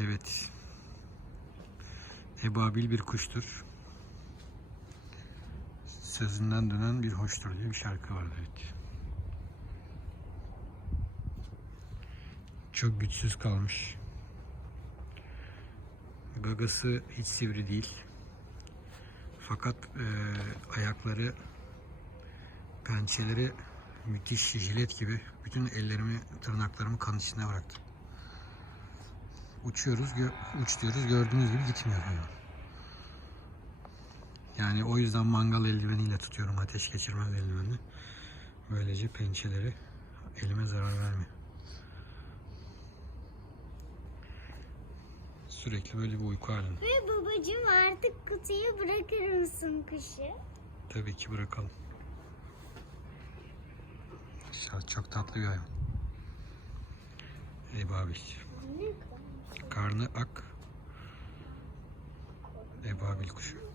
Evet. Ebabil bir kuştur. Sözünden dönen bir hoştur diye bir şarkı vardı. Evet. Çok güçsüz kalmış. Gagası hiç sivri değil. Fakat e, ayakları, pençeleri müthiş jilet gibi. Bütün ellerimi, tırnaklarımı kan içinde bıraktı. Uçuyoruz, uç diyoruz. Gördüğünüz gibi gitmiyor hayvan. Yani o yüzden mangal eldiveniyle tutuyorum ateş geçirmez eldivenle. Böylece pençeleri elime zarar vermiyor. Sürekli böyle bir uyku halinde. Ve babacığım artık kutuya bırakır mısın kuşu? Tabii ki bırakalım. Çok tatlı bir hayvan. Ebabil. Karnı ak. Ebabil kuşu.